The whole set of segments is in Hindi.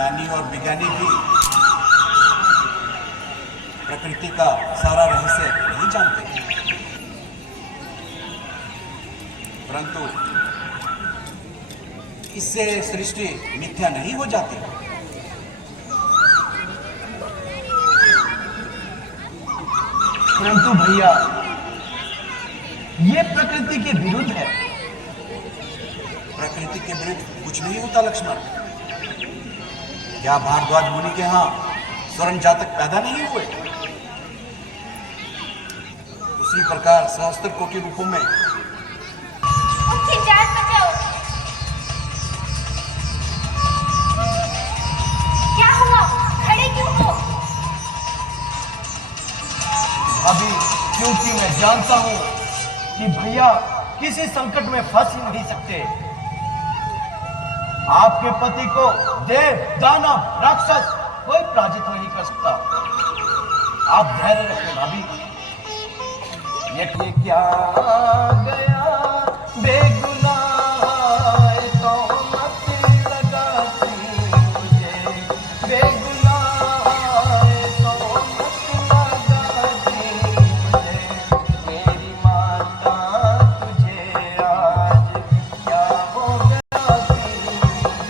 ज्ञानी और विज्ञानी भी प्रकृति का सारा रहस्य नहीं जानते, परंतु इससे सृष्टि मिथ्या नहीं हो जाती। परंतु भैया, ये प्रकृति के विरुद्ध है। प्रकृति के विरुद्ध कुछ नहीं होता लक्ष्मण। क्या भारद्वाज मुनि के यहाँ स्वर्ण जातक पैदा नहीं हुए? उसी प्रकार सहस्त्र कोटि रूपों में उनकी जान बचाओ। क्या हुआ? खड़े क्यों हो? अभी क्योंकि मैं जानता हूं कि भैया किसी संकट में फंस ही नहीं सकते। आपके पति को देव, दानव, राक्षस कोई पराजित नहीं कर सकता। आप धैर्य रखें भाभी। ये क्या गया बेगुनाह, तो मत लगाती मुझे बेगुनाह, तो मत लगाती मुझे। मेरी माता तुझे आज क्या हो गया?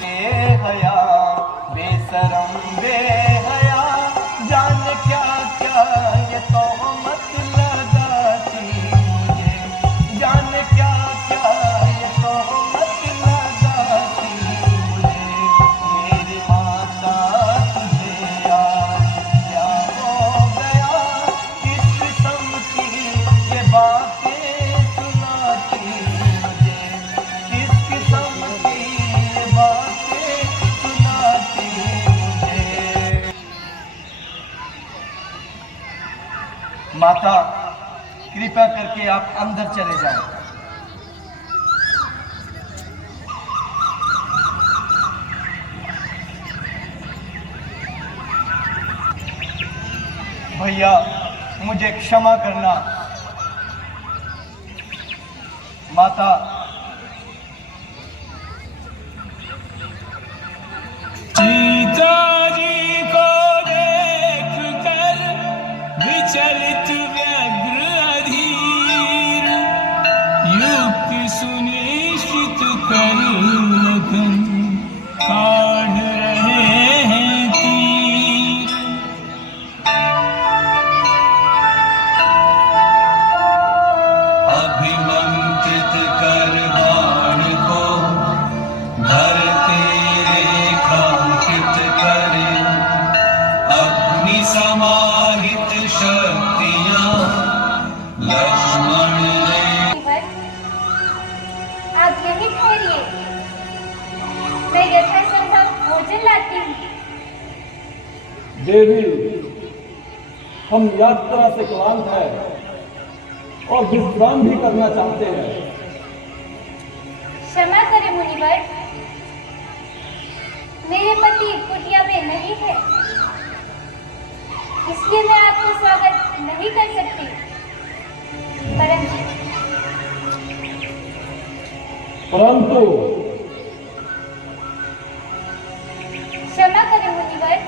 बेहया, बेशरम, बेहया, जाने क्या क्या ये तो मत लगाती मुझे। जाने क्या क्या ये तो मत लगाती मुझे। मेरी माता तुझे आज क्या हो गया? किस किस्म की ये बातें सुनाती मुझे। किस किस्म की ये बातें सुनाती मुझे। माता, कृपया करके आप अंदर चले जाएं। भैया, मुझे क्षमा करना। माता, सीता जी को देख कर विचलित व्यग्र अधीर, युक्ति सुनिश्चित कर लगन काढ़ रहे हैं तीर। अभिमंत्रित कर बाण को धरते रेखांकित करे, अग्नि समाहित शक्तियां लक्ष्मण ने। आप यहीं ठहरिए, मैं यथासंभव भोजन लाती हूँ। देवी, हम यात्रा से क्लांत है और विश्राम भी करना चाहते हैं। क्षमा करें मुनिवर, मेरे पति कुटिया में नहीं है, इसलिए मैं आपका स्वागत नहीं कर सकती। परंतु क्षमा करें मुनिवर।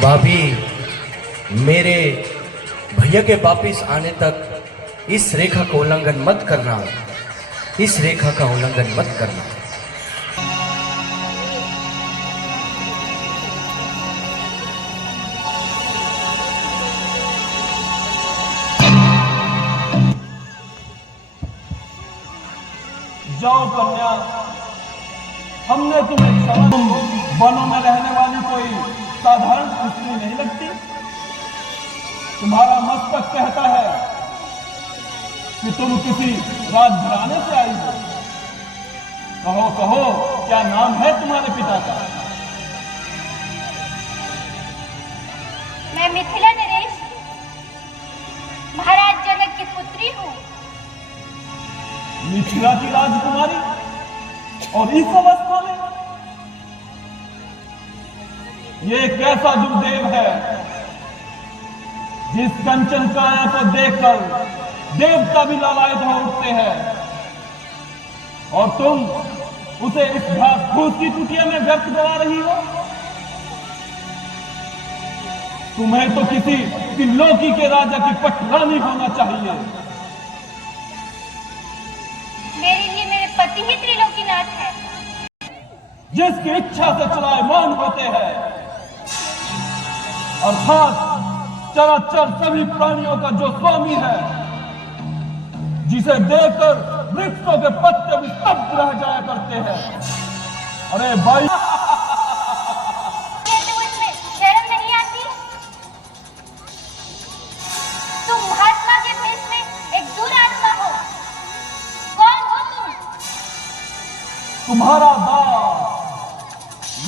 भाभी, मेरे भैया के वापिस आने तक इस रेखा को उल्लंघन मत करना। इस रेखा का उल्लंघन मत करना। जाओ कन्या, हमने तुम्हें क्षमा। वनों में रहने वाली कोई साधारण स्त्री नहीं लगती। तुम्हारा मस्तक कहता है कि तुम किसी राजघराने से आई हो। कहो कहो, क्या नाम है तुम्हारे पिता का? मैं मिथिला नरेश महाराज जनक की पुत्री हूँ। मिथिला की राजकुमारी, और इस अवस्था में? ये कैसा दुर्देव है जिस कंचन काया को देखकर देवता भी लालायित हो उठते हैं, और तुम उसे इस घास फूस की कुटिया में व्यर्थ गवा रही हो। तुम्हें तो किसी त्रिलोकी के राजा की पटरानी होना चाहिए। मेरे लिए मेरे पति ही त्रिलोकीनाथ है। जिसकी इच्छा से चलायमान होते हैं, अर्थात चराचर सभी प्राणियों का जो स्वामी है, जिसे देखकर वृक्षों के पत्ते भी स्तब्ध रह जाया करते हैं। अरे भाई, उसमें शर्म नहीं आती? तुम महात्मा के भेष में एक दुरात्मा हो। कौन हो तुम? तुम्हारा दास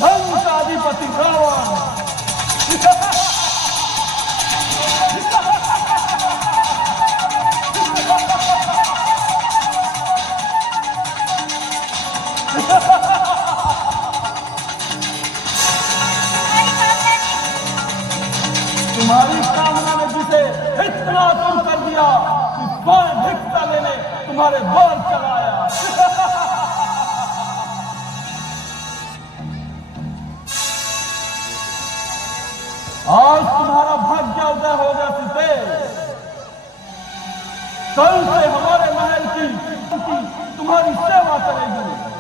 लंकाधिपति रावण। तुम्हारी कामना ने जिसे इतना कम कर दिया कि स्वयं भिक्षा लेने तुम्हारे द्वार चलाया। आज तुम्हारा भाग्योदय हो गया सीते। कल से हमारे महल की तुम्हारी सेवा करेगी।